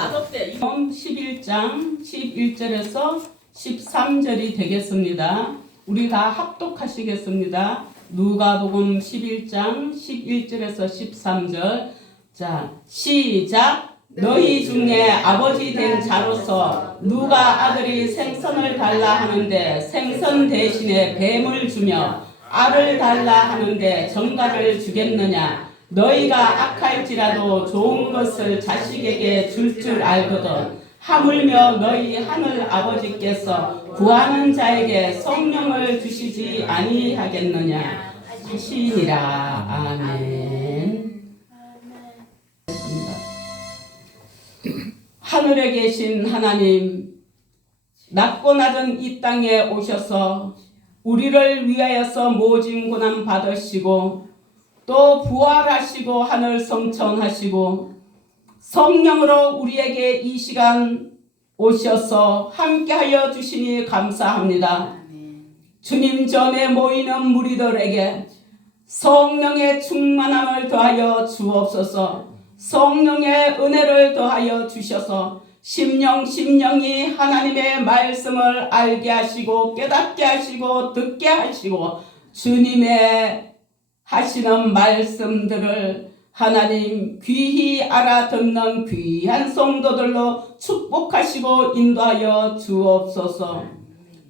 맛없대. 11장 11절에서 13절이 되겠습니다. 우리 다 합독하시겠습니다. 누가복음 11장 11절에서 13절. 자, 시작. 너희 중에 아버지 된 자로서 누가 아들이 생선을 달라 하는데 생선 대신에 뱀을 주며 알을 달라 하는데 정갈을 주겠느냐. 너희가 악할지라도 좋은 것을 자식에게 줄 알거든. 하물며 너희 하늘 아버지께서 구하는 자에게 성령을 주시지 아니하겠느냐 하시니라. 아멘. 하늘에 계신 하나님, 낮고 낮은 이 땅에 오셔서 우리를 위하여서 모진 고난 받으시고 또 부활하시고 하늘 성천하시고 성령으로 우리에게 이 시간 오셔서 함께하여 주시니 감사합니다. 주님 전에 모이는 무리들에게 성령의 충만함을 더하여 주옵소서. 성령의 은혜를 더하여 주셔서 심령이 하나님의 말씀을 알게 하시고 깨닫게 하시고 듣게 하시고 주님의 하시는 말씀들을 하나님 귀히 알아듣는 귀한 성도들로 축복하시고 인도하여 주옵소서.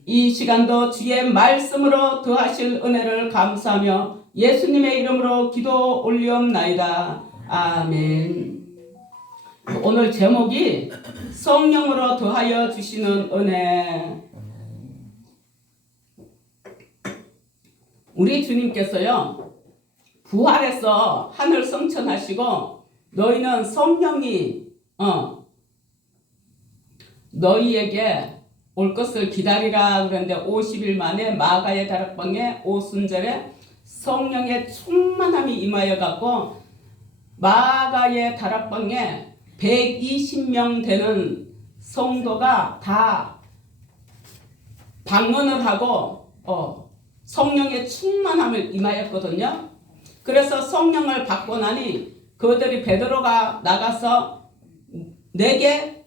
이 시간도 주의 말씀으로 더하실 은혜를 감사하며 예수님의 이름으로 기도 올리옵나이다. 아멘. 오늘 제목이 성령으로 더하여 주시는 은혜. 우리 주님께서요, 부활해서 하늘 성천하시고 너희는 성령이 너희에게 올 것을 기다리라 그랬는데 50일 만에 마가의 다락방에 오순절에 성령의 충만함이 임하여 갖고 마가의 다락방에 120명 되는 성도가 다 방언을 하고 성령의 충만함을 임하였거든요. 그래서 성령을 받고 나니 그들이 베드로가 나가서 내게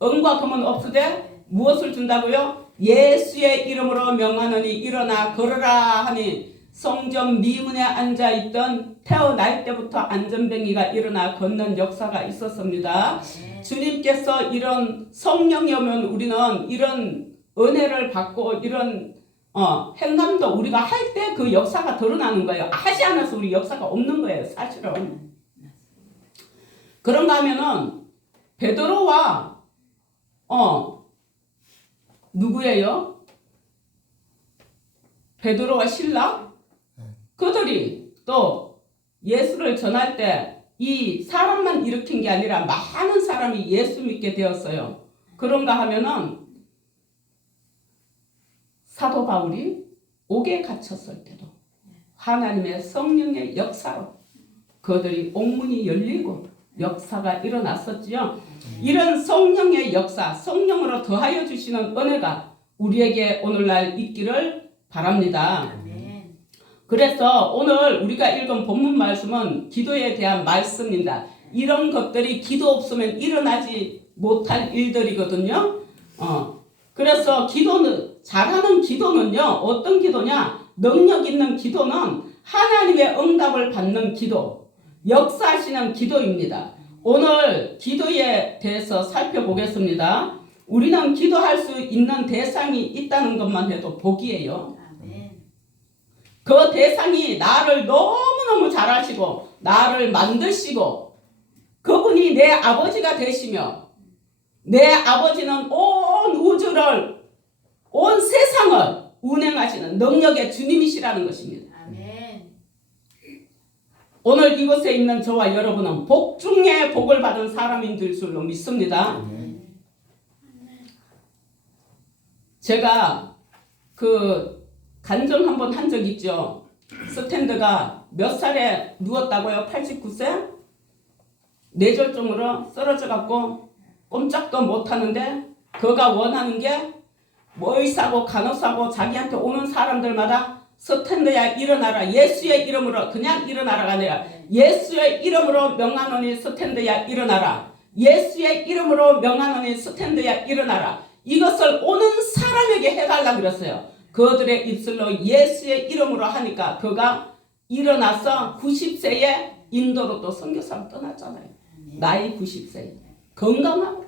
은과 금은 없으되 무엇을 준다고요? 예수의 이름으로 명하노니 일어나 걸으라 하니 성전 미문에 앉아있던 태어날 때부터 안전뱅이가 일어나 걷는 역사가 있었습니다. 주님께서 이런 성령이 오면 우리는 이런 은혜를 받고 이런 행함도 우리가 할 때 그 역사가 드러나는 거예요. 하지 않아서 우리 역사가 없는 거예요, 사실은. 그런가 하면은 베드로와 누구예요? 베드로와 신라? 그들이 또 예수를 전할 때 이 사람만 일으킨 게 아니라 많은 사람이 예수 믿게 되었어요. 그런가 하면은 사도 바울이 옥에 갇혔을 때도 하나님의 성령의 역사로 그들이 옥문이 열리고 역사가 일어났었지요. 이런 성령의 역사, 성령으로 더하여 주시는 은혜가 우리에게 오늘날 있기를 바랍니다. 그래서 오늘 우리가 읽은 본문 말씀은 기도에 대한 말씀입니다. 이런 것들이 기도 없으면 일어나지 못할 일들이거든요. 그래서 기도는, 잘하는 기도는요, 어떤 기도냐? 능력 있는 기도는 하나님의 응답을 받는 기도, 역사하시는 기도입니다. 오늘 기도에 대해서 살펴보겠습니다. 우리는 기도할 수 있는 대상이 있다는 것만 해도 복이에요. 그 대상이 나를 너무너무 잘하시고 나를 만드시고 그분이 내 아버지가 되시며 내 아버지는 온 우주를 온 세상을 운행하시는 능력의 주님이시라는 것입니다. 아멘. 오늘 이곳에 있는 저와 여러분은 복 중에 복을 받은 사람인 줄로 믿습니다. 아멘. 제가 간증 한번 한 적 있죠. 스탠드가 몇 살에 누웠다고요? 89세? 뇌졸중으로 쓰러져 갖고 꼼짝도 못 하는데 그가 원하는 게 의사고 간호사고 자기한테 오는 사람들마다 스탠드야 일어나라, 예수의 이름으로, 그냥 일어나라가 아니라 예수의 이름으로 명하노니 스탠드야 일어나라. 예수의 이름으로 명하노니 스탠드야 일어나라. 이것을 오는 사람에게 해달라 그랬어요. 그들의 입술로 예수의 이름으로 하니까 그가 일어나서 90세에 인도로 또 선교사로 떠났잖아요. 나이 90세 건강하고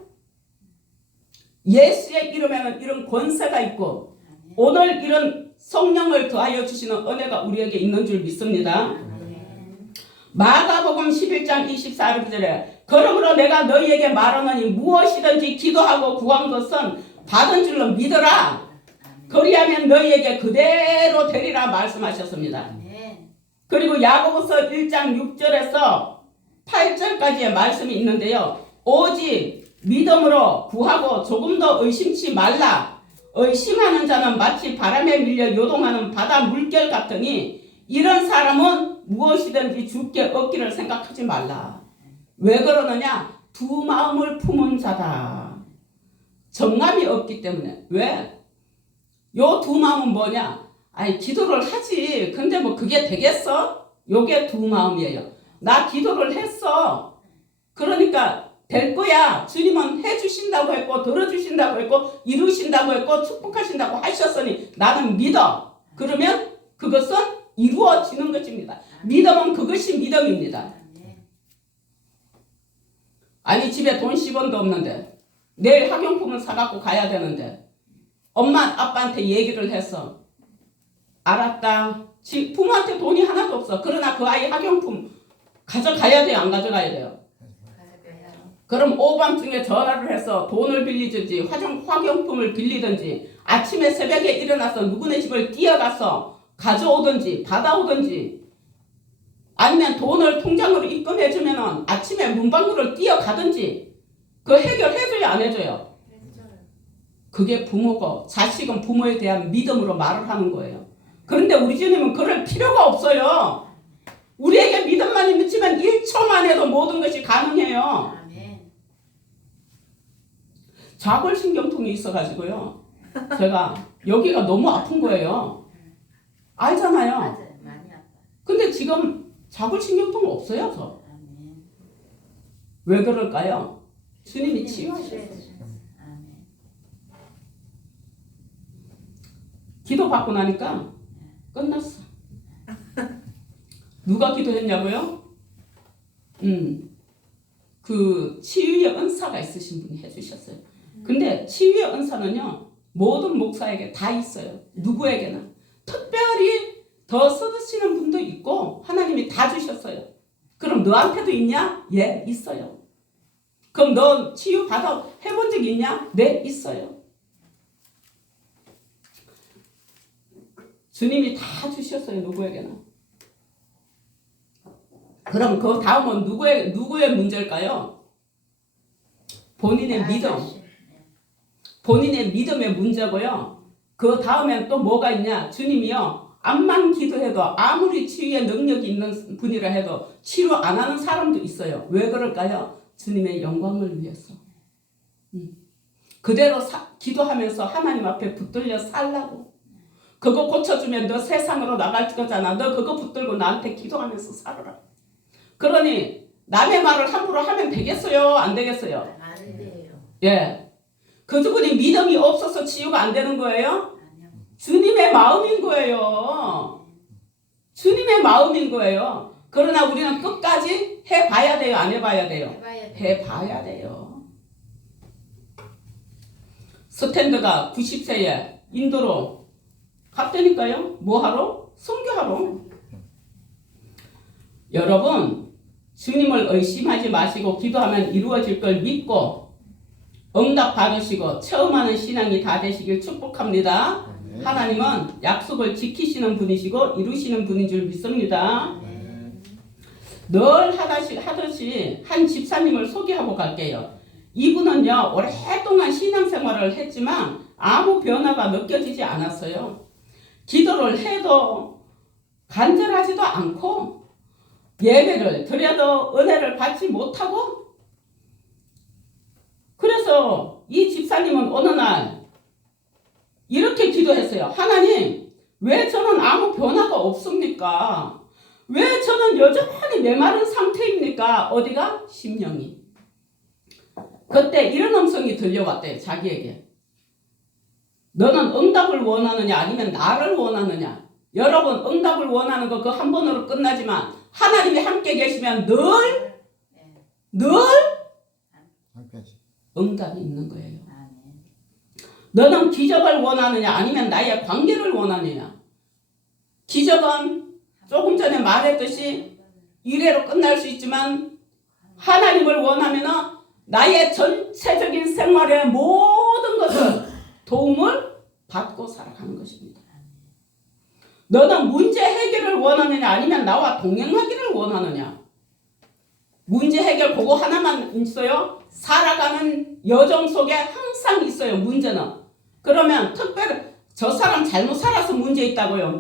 예수의 이름에는 이런 권세가 있고 오늘 이런 성령을 더하여 주시는 은혜가 우리에게 있는 줄 믿습니다. 마가복음 11장 24절에 그러므로 내가 너희에게 말하노니 무엇이든지 기도하고 구한 것은 받은 줄로 믿어라. 그리하면 너희에게 그대로 되리라 말씀하셨습니다. 그리고 야고보서 1장 6절에서 8절까지의 말씀이 있는데요. 오직 믿음으로 구하고 조금도 의심치 말라. 의심하는 자는 마치 바람에 밀려 요동하는 바다 물결 같으니 이런 사람은 무엇이든지 주께 얻기를 생각하지 말라. 왜 그러느냐? 두 마음을 품은 자다. 정감이 없기 때문에. 왜? 요 두 마음은 뭐냐? 아니 기도를 하지. 근데 뭐 그게 되겠어? 요게 두 마음이에요. 나 기도를 했어. 그러니까 될 거야. 주님은 해주신다고 했고 들어주신다고 했고 이루신다고 했고 축복하신다고 하셨으니 나는 믿어. 그러면 그것은 이루어지는 것입니다. 믿음은 그것이 믿음입니다. 아니 집에 돈 10원도 없는데 내일 학용품을 사갖고 가야 되는데 엄마 아빠한테 얘기를 했어. 알았다. 부모한테 돈이 하나도 없어. 그러나 그 아이 학용품 가져가야 돼요? 안 가져가야 돼요? 그럼 오밤중에 전화를 해서 돈을 빌리든지 학용품을 빌리든지 아침에 새벽에 일어나서 누구네 집을 뛰어가서 가져오든지 받아오든지 아니면 돈을 통장으로 입금해주면 아침에 문방구를 뛰어가든지 그 해결해줘야 안 해줘요? 그게 부모고 자식은 부모에 대한 믿음으로 말을 하는 거예요. 그런데 우리 주님은 그럴 필요가 없어요. 우리에게 믿음만 있으면 1초만 해도 모든 것이 가능해요. 자골신경통이 있어가지고요. 제가 여기가 너무 아픈 거예요. 알잖아요. 근데 지금 자골신경통 없어요. 저. 왜 그럴까요? 주님이 치유하셨어요. 기도받고 나니까 끝났어. 누가 기도했냐고요? 그 치유의 은사가 있으신 분이 해주셨어요. 근데 치유의 은사는요 모든 목사에게 다 있어요. 누구에게나 특별히 더 쓰시는 분도 있고 하나님이 다 주셨어요. 그럼 너한테도 있냐? 예, 있어요. 그럼 너 치유 받아 해본 적 있냐? 네, 있어요. 주님이 다 주셨어요. 누구에게나. 그럼 그 다음은 누구의 문제일까요? 본인의 믿음. 본인의 믿음의 문제고요. 그 다음엔 또 뭐가 있냐? 주님이요. 암만 기도해도 아무리 치유의 능력이 있는 분이라 해도 치료 안 하는 사람도 있어요. 왜 그럴까요? 주님의 영광을 위해서. 그대로 기도하면서 하나님 앞에 붙들려 살라고. 그거 고쳐주면 너 세상으로 나갈 거잖아. 너 그거 붙들고 나한테 기도하면서 살아라. 그러니 남의 말을 함부로 하면 되겠어요? 안 되겠어요? 안 돼요. 예. 그분이 믿음이 없어서 치유가 안 되는 거예요? 주님의 마음인 거예요. 주님의 마음인 거예요. 그러나 우리는 끝까지 해봐야 돼요? 안 해봐야 돼요? 해봐야 돼요. 스탠드가 90세에 인도로 갔다니까요. 뭐하러? 선교하러. 여러분 주님을 의심하지 마시고 기도하면 이루어질 걸 믿고 응답 받으시고 처음 하는 신앙이 다 되시길 축복합니다. 하나님은 약속을 지키시는 분이시고 이루시는 분인 줄 믿습니다. 늘 하듯이 한 집사님을 소개하고 갈게요. 이분은요 오랫동안 신앙생활을 했지만 아무 변화가 느껴지지 않았어요. 기도를 해도 간절하지도 않고 예배를 드려도 은혜를 받지 못하고 그래서 이 집사님은 어느 날 이렇게 기도했어요. 하나님 왜 저는 아무 변화가 없습니까? 왜 저는 여전히 메마른 상태입니까? 어디가? 심령이. 그때 이런 음성이 들려왔대요. 자기에게. 너는 응답을 원하느냐 아니면 나를 원하느냐. 여러분 응답을 원하는 거 그 한 번으로 끝나지만 하나님이 함께 계시면 늘 응답이 있는 거예요. 너는 기적을 원하느냐 아니면 나의 관계를 원하느냐. 기적은 조금 전에 말했듯이 이래로 끝날 수 있지만 하나님을 원하면 나의 전체적인 생활의 모든 것을 도움을 받고 살아가는 것입니다. 너는 문제 해결을 원하느냐 아니면 나와 동행하기를 원하느냐. 문제 해결 그거 하나만 있어요. 살아가는 여정 속에 항상 있어요. 문제는. 그러면 특별히 저 사람 잘못 살아서 문제 있다고요.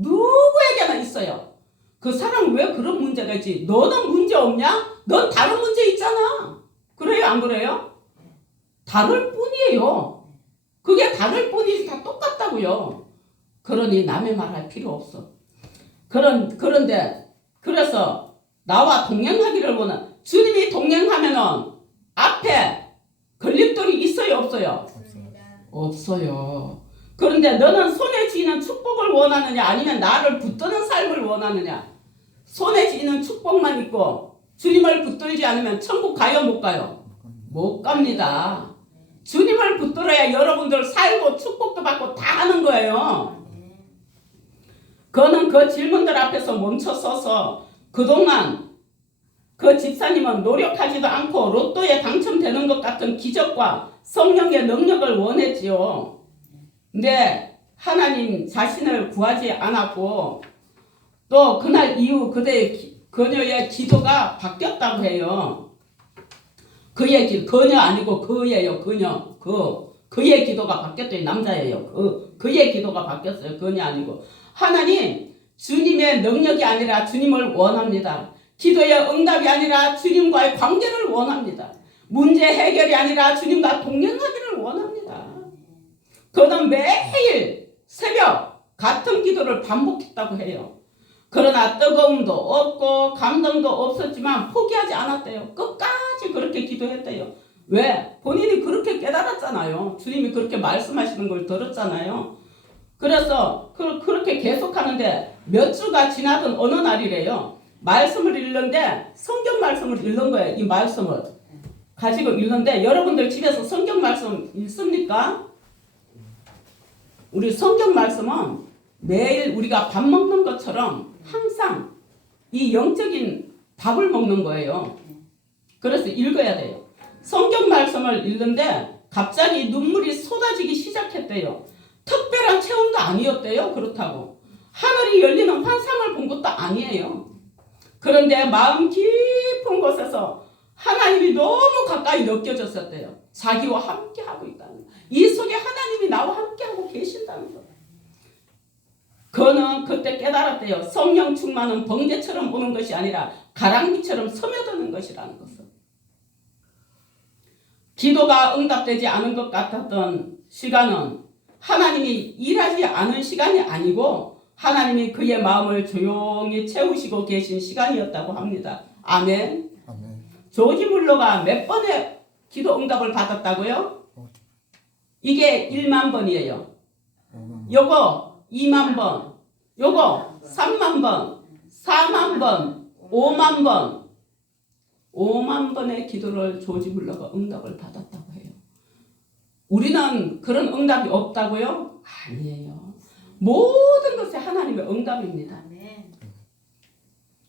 누구에게나 있어요. 그 사람은 왜 그런 문제가 있지? 너는 문제 없냐? 넌 다른 문제 있잖아. 그래요? 안 그래요? 다를 뿐이에요. 그게 다를 뿐이지 다 똑같다고요. 그러니 남의 말할 필요 없어. 그런데 그래서 나와 동행하기를 원한 주님이 동행하면은 앞에 걸림돌이 있어요? 없어요? 없어요. 그런데 너는 손에 쥐는 축복을 원하느냐 아니면 나를 붙드는 삶을 원하느냐. 손에 쥐는 축복만 있고 주님을 붙들지 않으면 천국 가요 못 가요? 못 갑니다. 주님을 붙들어야 여러분들 살고 축복도 받고 다 하는 거예요. 그는 그 질문들 앞에서 멈춰 서서 그동안 그 집사님은 노력하지도 않고 로또에 당첨되는 것 같은 기적과 성령의 능력을 원했지요. 근데 하나님 자신을 구하지 않았고 또 그날 이후 그녀의 기도가 바뀌었다고 해요. 그녀 아니고 그예요. 그의 기도가 바뀌었더니 남자예요. 그의 기도가 바뀌었어요. 그녀 아니고. 하나님 주님의 능력이 아니라 주님을 원합니다. 기도의 응답이 아니라 주님과의 관계를 원합니다. 문제 해결이 아니라 주님과 동행하기를 원합니다. 그는 매일 새벽 같은 기도를 반복했다고 해요. 그러나 뜨거움도 없고 감동도 없었지만 포기하지 않았대요. 끝까지 그렇게 기도했대요. 왜? 본인이 그렇게 깨달았잖아요. 주님이 그렇게 말씀하시는 걸 들었잖아요. 그래서 그렇게 계속하는데 몇 주가 지나던 어느 날이래요. 말씀을 읽는데 성경 말씀을 읽는 거예요. 이 말씀을 가지고 읽는데 여러분들 집에서 성경 말씀 읽습니까? 우리 성경 말씀은 매일 우리가 밥 먹는 것처럼 항상 이 영적인 밥을 먹는 거예요. 그래서 읽어야 돼요. 성경 말씀을 읽는데 갑자기 눈물이 쏟아지기 시작했대요. 특별한 체험도 아니었대요. 그렇다고. 하늘이 열리는 환상을 본 것도 아니에요. 그런데 마음 깊은 곳에서 하나님이 너무 가까이 느껴졌었대요. 자기와 함께하고 있다는 거. 이 속에 하나님이 나와 함께하고 계신다는 거. 그는 그때 깨달았대요. 성령 충만은 번개처럼 오는 것이 아니라 가랑비처럼 스며드는 것이라는 것을. 기도가 응답되지 않은 것 같았던 시간은 하나님이 일하지 않은 시간이 아니고 하나님이 그의 마음을 조용히 채우시고 계신 시간이었다고 합니다. 아멘. 조지 물러가 몇 번의 기도 응답을 받았다고요? 이게 1만 번이에요. 요거 2만 번, 요거 3만 번, 4만 번, 5만 번. 5만 번의 기도를 조지 물러가 응답을 받았다고 해요. 우리는 그런 응답이 없다고요? 아니에요. 모든 것이 하나님의 응답입니다.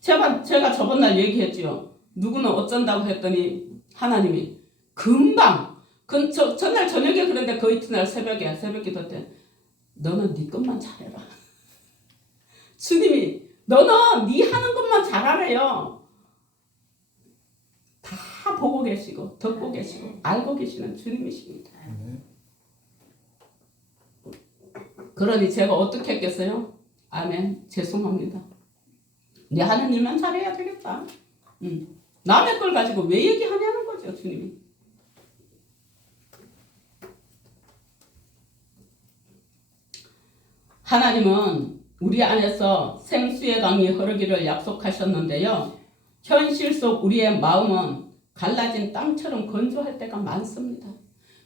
제가 저번 날 얘기했죠. 누구는 어쩐다고 했더니 하나님이 금방 전날 저녁에 그런데 그 이튿날 새벽 기도 때 너는 네 것만 잘해라. 주님이 너는 네 하는 것만 잘하래요. 다 보고 계시고 듣고 계시고 알고 계시는 주님이십니다. 그러니 제가 어떻게 했겠어요? 아멘. 죄송합니다. 네 하는 일만 잘해야 되겠다. 남의 걸 가지고 왜 얘기하냐는 거죠, 주님이. 하나님은 우리 안에서 생수의 강이 흐르기를 약속하셨는데요. 현실 속 우리의 마음은 갈라진 땅처럼 건조할 때가 많습니다.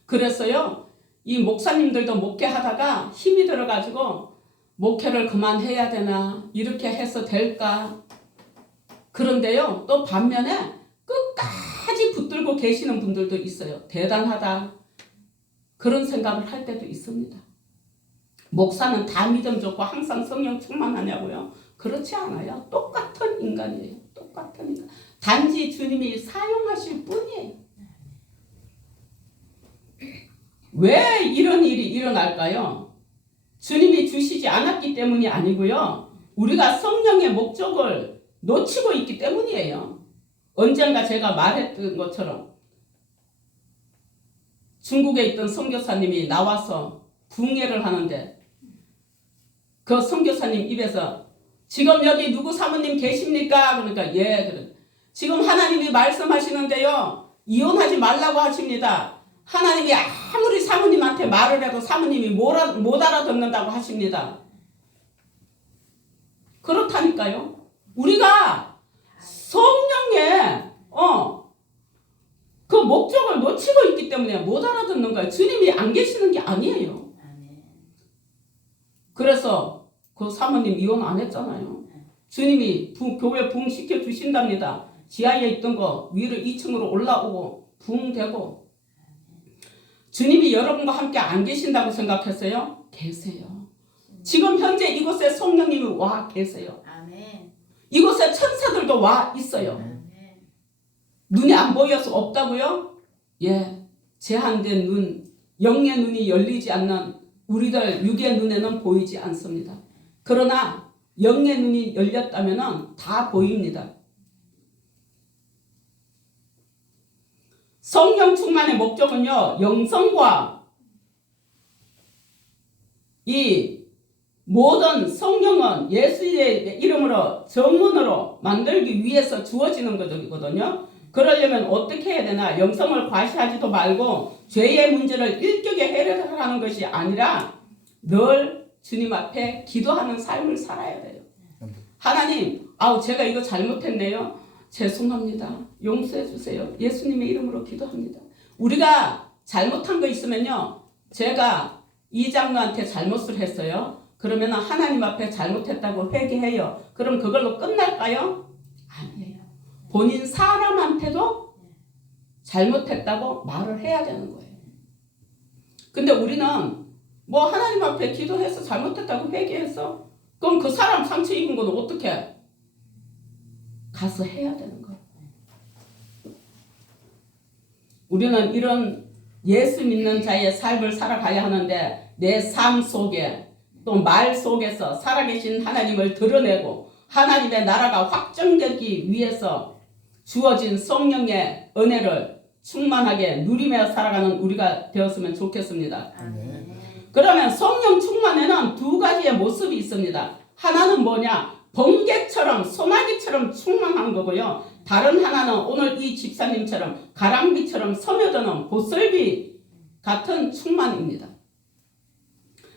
그래서요, 이 목사님들도 목회하다가 힘이 들어가지고 목회를 그만해야 되나, 이렇게 해서 될까. 그런데요, 또 반면에 끝까지 붙들고 계시는 분들도 있어요. 대단하다. 그런 생각을 할 때도 있습니다. 목사는 다 믿음 좋고 항상 성령 충만하냐고요? 그렇지 않아요. 똑같은 인간이에요. 똑같은 인간. 단지 주님이 사용하실 뿐이에요. 왜 이런 일이 일어날까요? 주님이 주시지 않았기 때문이 아니고요. 우리가 성령의 목적을 놓치고 있기 때문이에요. 언젠가 제가 말했던 것처럼 중국에 있던 선교사님이 나와서 붕해를 하는데 그 선교사님 입에서 지금 여기 누구 사모님 계십니까? 그러니까 예. 그래. 지금 하나님이 말씀하시는데요. 이혼하지 말라고 하십니다. 하나님이 아무리 사모님한테 말을 해도 사모님이 못 알아듣는다고 하십니다. 그렇다니까요. 우리가 성령의 그 목적을 놓치고 있기 때문에 못 알아듣는 거예요. 주님이 안 계시는 게 아니에요. 그래서 그 사모님 이혼 안 했잖아요. 주님이 교회 붕 시켜 주신답니다. 지하에 있던 거 위로 2층으로 올라오고 붕 되고. 주님이 여러분과 함께 안 계신다고 생각했어요? 계세요. 지금 현재 이곳에 성령님이 와 계세요. 이곳에 천사들도 와 있어요. 눈이 안 보여서 없다고요? 예, 제한된 눈, 영의 눈이 열리지 않는 우리들 육의 눈에는 보이지 않습니다. 그러나 영의 눈이 열렸다면 다 보입니다. 성령 충만의 목적은요, 영성과 이 모든 성령은 예수의 이름으로 정문으로 만들기 위해서 주어지는 거거든요. 그러려면 어떻게 해야 되나? 영성을 과시하지도 말고 죄의 문제를 일격에 해결하는 것이 아니라 늘 주님 앞에 기도하는 삶을 살아야 돼요. 하나님, 제가 이거 잘못했네요. 죄송합니다. 용서해 주세요. 예수님의 이름으로 기도합니다. 우리가 잘못한 거 있으면요, 제가 이 장로한테 잘못을 했어요. 그러면 하나님 앞에 잘못했다고 회개해요. 그럼 그걸로 끝날까요? 아니에요. 본인 사람한테도 잘못했다고 말을 해야 되는 거예요. 근데 우리는 뭐 하나님 앞에 기도해서 잘못했다고 회개해서 그럼 그 사람 상처 입은 건 어떻게 가서 해야 되는 거예요. 우리는 이런 예수 믿는 자의 삶을 살아가야 하는데 내 삶 속에 또 말 속에서 살아계신 하나님을 드러내고 하나님의 나라가 확정되기 위해서 주어진 성령의 은혜를 충만하게 누리며 살아가는 우리가 되었으면 좋겠습니다. 그러면 성령 충만에는 두 가지의 모습이 있습니다. 하나는 뭐냐? 번개처럼 소나기처럼 충만한 거고요. 다른 하나는 오늘 이 집사님처럼 가랑비처럼 스며드는 보슬비 같은 충만입니다.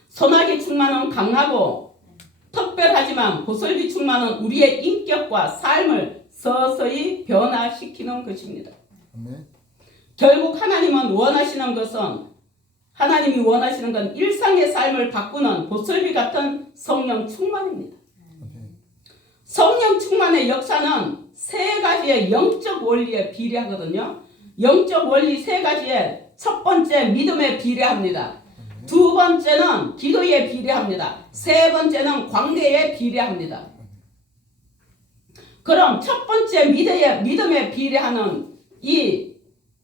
소나기 충만은 강하고 특별하지만 보슬비 충만은 우리의 인격과 삶을 서서히 변화시키는 것입니다. 결국 하나님이 원하시는 건 일상의 삶을 바꾸는 보슬비 같은 성령 충만입니다. 성령 충만의 역사는 세 가지의 영적 원리에 비례하거든요. 영적 원리 세 가지에 첫 번째 믿음에 비례합니다. 두 번째는 기도에 비례합니다. 세 번째는 광대에 비례합니다. 그럼 첫 번째 믿음에 비례하는 이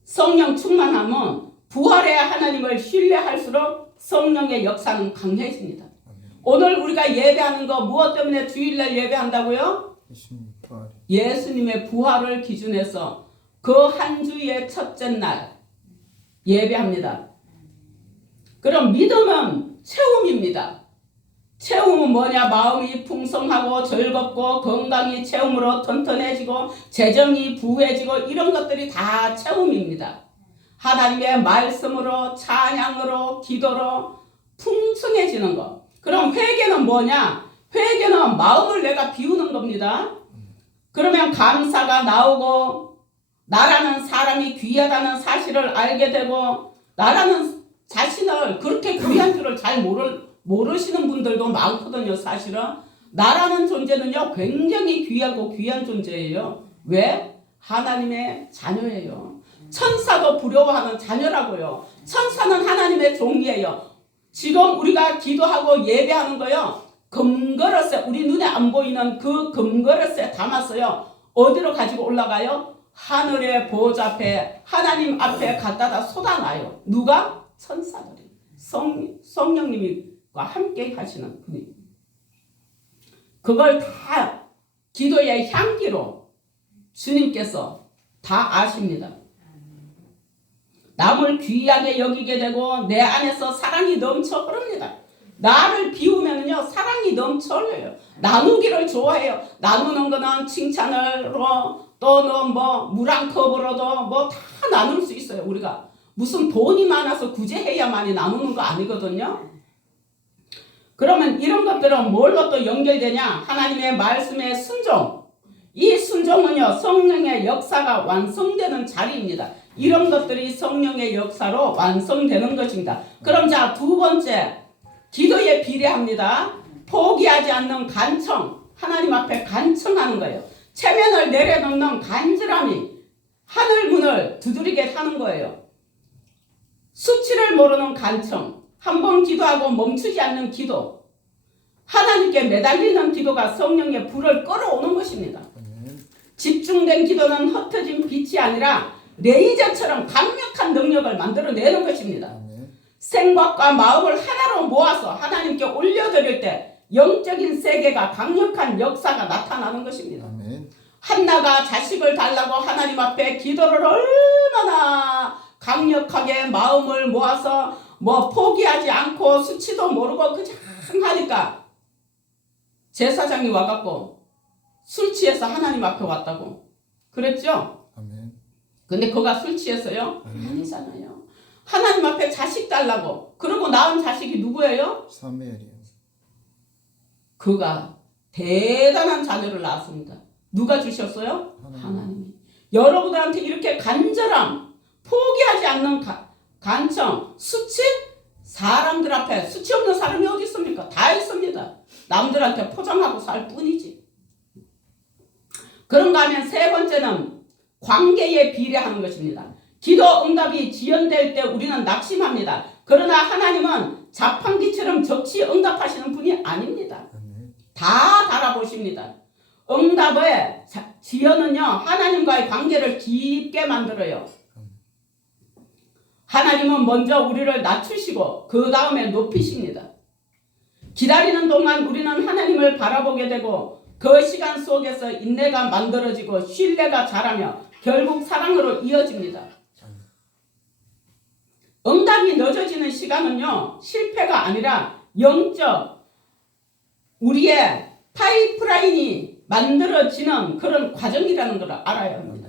성령 충만함은 부활의 하나님을 신뢰할수록 성령의 역사는 강해집니다. 오늘 우리가 예배하는 거 무엇 때문에 주일날 예배한다고요? 예수님의 부활을 기준해서 그 한 주의 첫째 날 예배합니다. 그럼 믿음은 체험입니다. 체험은 뭐냐? 마음이 풍성하고 즐겁고 건강이 체험으로 튼튼해지고 재정이 부해지고 이런 것들이 다 체험입니다. 하나님의 말씀으로 찬양으로 기도로 풍성해지는 것. 그럼 회개는 뭐냐? 회개는 마음을 내가 비우는 겁니다. 그러면 감사가 나오고 나라는 사람이 귀하다는 사실을 알게 되고 나라는 자신을 그렇게 귀한 줄을 잘 모르시는 분들도 많거든요. 사실은 나라는 존재는요 굉장히 귀하고 귀한 존재예요. 왜? 하나님의 자녀예요. 천사도 부러워하는 자녀라고요. 천사는 하나님의 종이에요. 지금 우리가 기도하고 예배하는 거요 금그릇에 우리 눈에 안 보이는 그 금그릇에 담았어요. 어디로 가지고 올라가요? 하늘의 보좌 앞에 하나님 앞에 갖다다 쏟아놔요. 누가? 천사들이. 성령님과 함께 하시는 분이. 그걸 다 기도의 향기로 주님께서 다 아십니다. 남을 귀하게 여기게 되고 내 안에서 사랑이 넘쳐 흐릅니다. 나를 비우면요 사랑이 넘쳐 흘려요. 나누기를 좋아해요. 나누는 거는 칭찬으로 또는 물 한 컵으로도 다 나눌 수 있어요. 우리가 무슨 돈이 많아서 구제해야만이 나누는 거 아니거든요. 그러면 이런 것들은 뭘로 또 연결되냐? 하나님의 말씀에 순종. 이 순종은요 성령의 역사가 완성되는 자리입니다. 이런 것들이 성령의 역사로 완성되는 것입니다. 그럼 자, 두 번째 기도에 비례합니다. 포기하지 않는 간청. 하나님 앞에 간청하는 거예요. 체면을 내려놓는 간절함이 하늘 문을 두드리게 하는 거예요. 수치를 모르는 간청. 한번 기도하고 멈추지 않는 기도. 하나님께 매달리는 기도가 성령의 불을 끌어오는 것입니다. 집중된 기도는 흩어진 빛이 아니라 레이저처럼 강력한 능력을 만들어내는 것입니다. 생각과 마음을 하나로 모아서 하나님께 올려드릴 때 영적인 세계가 강력한 역사가 나타나는 것입니다. 한나가 자식을 달라고 하나님 앞에 기도를 얼마나 강력하게 마음을 모아서 포기하지 않고 수치도 모르고 그냥 하니까 제사장이 와갖고 술 취해서 하나님 앞에 왔다고 그랬죠? 근데 그가 술 취했어요? 아니잖아요. 하나님 앞에 자식 달라고. 그리고 낳은 자식이 누구예요? 사무엘이요. 그가 대단한 자녀를 낳았습니다. 누가 주셨어요? 하나님이. 여러분들한테 이렇게 간절함, 포기하지 않는 간청, 수치? 사람들 앞에 수치 없는 사람이 어디 있습니까? 다 있습니다. 남들한테 포장하고 살 뿐이지. 그런가 하면 세 번째는 관계에 비례하는 것입니다. 기도 응답이 지연될 때 우리는 낙심합니다. 그러나 하나님은 자판기처럼 적시 응답하시는 분이 아닙니다. 다 달아보십니다. 응답의 지연은요 하나님과의 관계를 깊게 만들어요. 하나님은 먼저 우리를 낮추시고 그 다음에 높이십니다. 기다리는 동안 우리는 하나님을 바라보게 되고 그 시간 속에서 인내가 만들어지고 신뢰가 자라며 결국 사랑으로 이어집니다. 응답이 늦어지는 시간은요 실패가 아니라 영적 우리의 파이프라인이 만들어지는 그런 과정이라는 걸 알아야 합니다.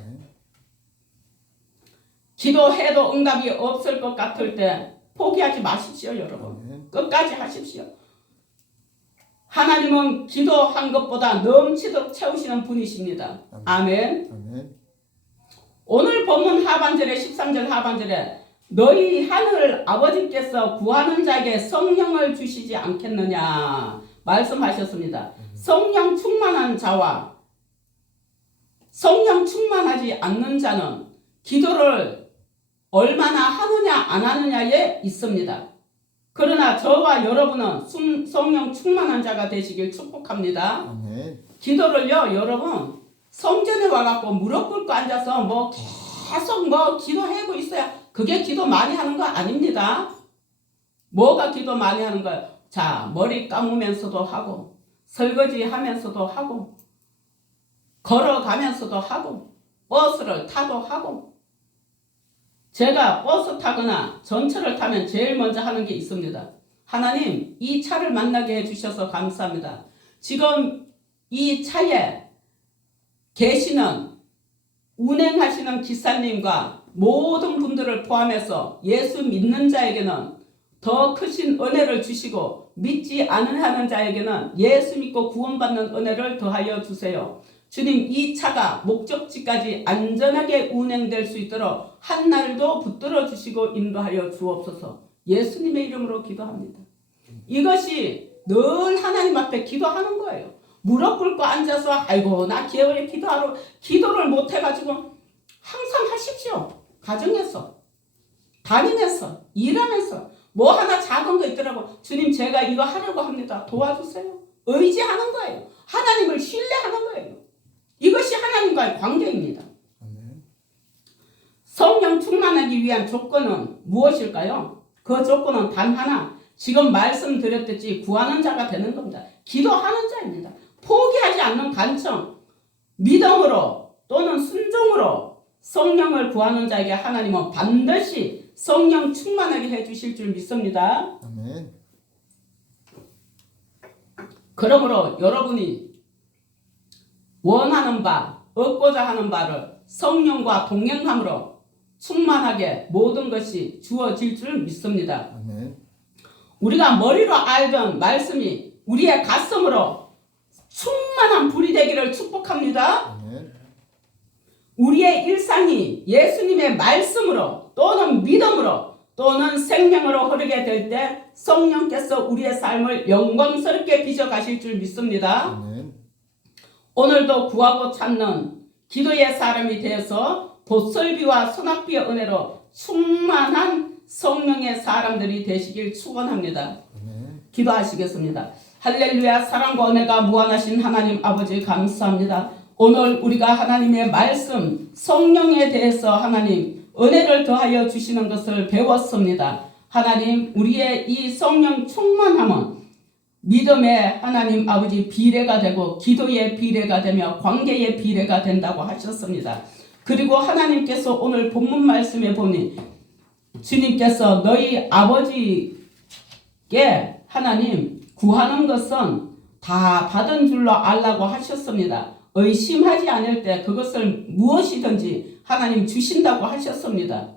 기도해도 응답이 없을 것 같을 때 포기하지 마십시오. 여러분 끝까지 하십시오. 하나님은 기도한 것보다 넘치도록 채우시는 분이십니다. 아멘. 오늘 본문 하반절에 13절 하반절에 너희 하늘 아버지께서 구하는 자에게 성령을 주시지 않겠느냐 말씀하셨습니다. 성령 충만한 자와 성령 충만하지 않는 자는 기도를 얼마나 하느냐 안 하느냐에 있습니다. 그러나 저와 여러분은 성령 충만한 자가 되시길 축복합니다. 기도를요 여러분 성전에 와갖고 무릎 꿇고 앉아서 계속 기도하고 있어야 그게 기도 많이 하는 거 아닙니다. 뭐가 기도 많이 하는 거예요? 자, 머리 감으면서도 하고 설거지 하면서도 하고 걸어가면서도 하고 버스를 타도 하고. 제가 버스 타거나 전철을 타면 제일 먼저 하는 게 있습니다. 하나님, 이 차를 만나게 해주셔서 감사합니다. 지금 이 차에 계시는 운행하시는 기사님과 모든 분들을 포함해서 예수 믿는 자에게는 더 크신 은혜를 주시고 믿지 않는 자에게는 예수 믿고 구원받는 은혜를 더하여 주세요. 주님 이 차가 목적지까지 안전하게 운행될 수 있도록 한날도 붙들어 주시고 인도하여 주옵소서. 예수님의 이름으로 기도합니다. 이것이 늘 하나님 앞에 기도하는 거예요. 무릎 꿇고 앉아서 아이고 나 기도에 기도를 못 해가지고 항상 하십시오. 가정에서 다니면서 일하면서 뭐 하나 작은 거 있더라고. 주님 제가 이거 하려고 합니다. 도와주세요. 의지하는 거예요. 하나님을 신뢰하는 거예요. 이것이 하나님과의 관계입니다. 성령 충만하기 위한 조건은 무엇일까요? 그 조건은 단 하나. 지금 말씀드렸듯이 구하는 자가 되는 겁니다. 기도하는 자입니다. 포기하지 않는 간청, 믿음으로 또는 순종으로 성령을 구하는 자에게 하나님은 반드시 성령 충만하게 해주실 줄 믿습니다. 아멘. 그러므로 여러분이 원하는 바, 얻고자 하는 바를 성령과 동행함으로 충만하게 모든 것이 주어질 줄 믿습니다. 아멘. 우리가 머리로 알던 말씀이 우리의 가슴으로 충만한 불이 되기를 축복합니다. 아멘. 우리의 일상이 예수님의 말씀으로 또는 믿음으로 또는 생명으로 흐르게 될 때 성령께서 우리의 삶을 영광스럽게 빚어가실 줄 믿습니다. 아멘. 오늘도 구하고 찾는 기도의 사람이 되어서 보설비와 소낙비의 은혜로 충만한 성령의 사람들이 되시길 축원합니다. 아멘. 기도하시겠습니다. 할렐루야. 사랑과 은혜가 무한하신 하나님 아버지 감사합니다. 오늘 우리가 하나님의 말씀 성령에 대해서 하나님 은혜를 더하여 주시는 것을 배웠습니다. 하나님 우리의 이 성령 충만함은 믿음의 하나님 아버지 비례가 되고 기도의 비례가 되며 관계의 비례가 된다고 하셨습니다. 그리고 하나님께서 오늘 본문 말씀에 보니 주님께서 너희 아버지께 하나님 구하는 것은 다 받은 줄로 알라고 하셨습니다. 의심하지 않을 때 그것을 무엇이든지 하나님 주신다고 하셨습니다.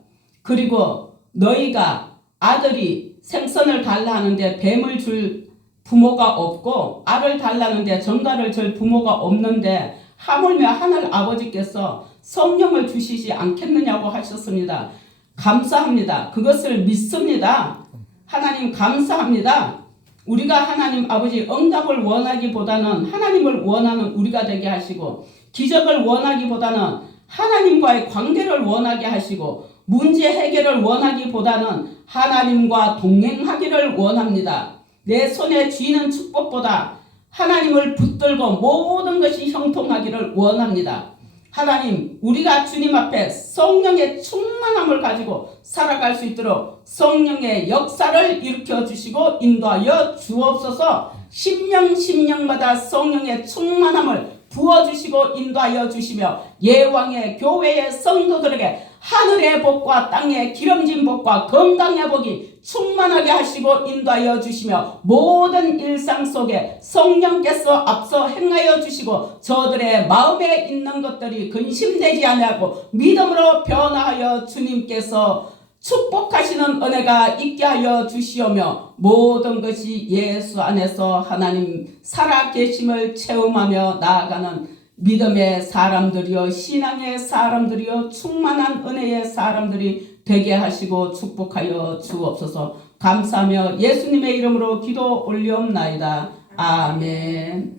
그리고 너희가 아들이 생선을 달라 하는데 뱀을 줄 부모가 없고 알을 달라는데 정갈을 줄 부모가 없는데 하물며 하늘 아버지께서 성령을 주시지 않겠느냐고 하셨습니다. 감사합니다. 그것을 믿습니다. 하나님 감사합니다. 우리가 하나님 아버지 응답을 원하기보다는 하나님을 원하는 우리가 되게 하시고 기적을 원하기보다는 하나님과의 관계를 원하게 하시고 문제 해결을 원하기보다는 하나님과 동행하기를 원합니다. 내 손에 쥐는 축복보다 하나님을 붙들고 모든 것이 형통하기를 원합니다. 하나님 우리가 주님 앞에 성령의 충만함을 가지고 살아갈 수 있도록 성령의 역사를 일으켜 주시고 인도하여 주옵소서. 심령마다 성령의 충만함을 부어주시고 인도하여 주시며 예왕의 교회의 성도들에게 하늘의 복과 땅의 기름진 복과 건강의 복이 충만하게 하시고 인도하여 주시며 모든 일상 속에 성령께서 앞서 행하여 주시고 저들의 마음에 있는 것들이 근심되지 아니하고 믿음으로 변화하여 주님께서 축복하시는 은혜가 있게 하여 주시오며 모든 것이 예수 안에서 하나님 살아계심을 체험하며 나아가는 믿음의 사람들이요 신앙의 사람들이요 충만한 은혜의 사람들이 되게 하시고 축복하여 주옵소서. 감사하며 예수님의 이름으로 기도 올리옵나이다. 아멘.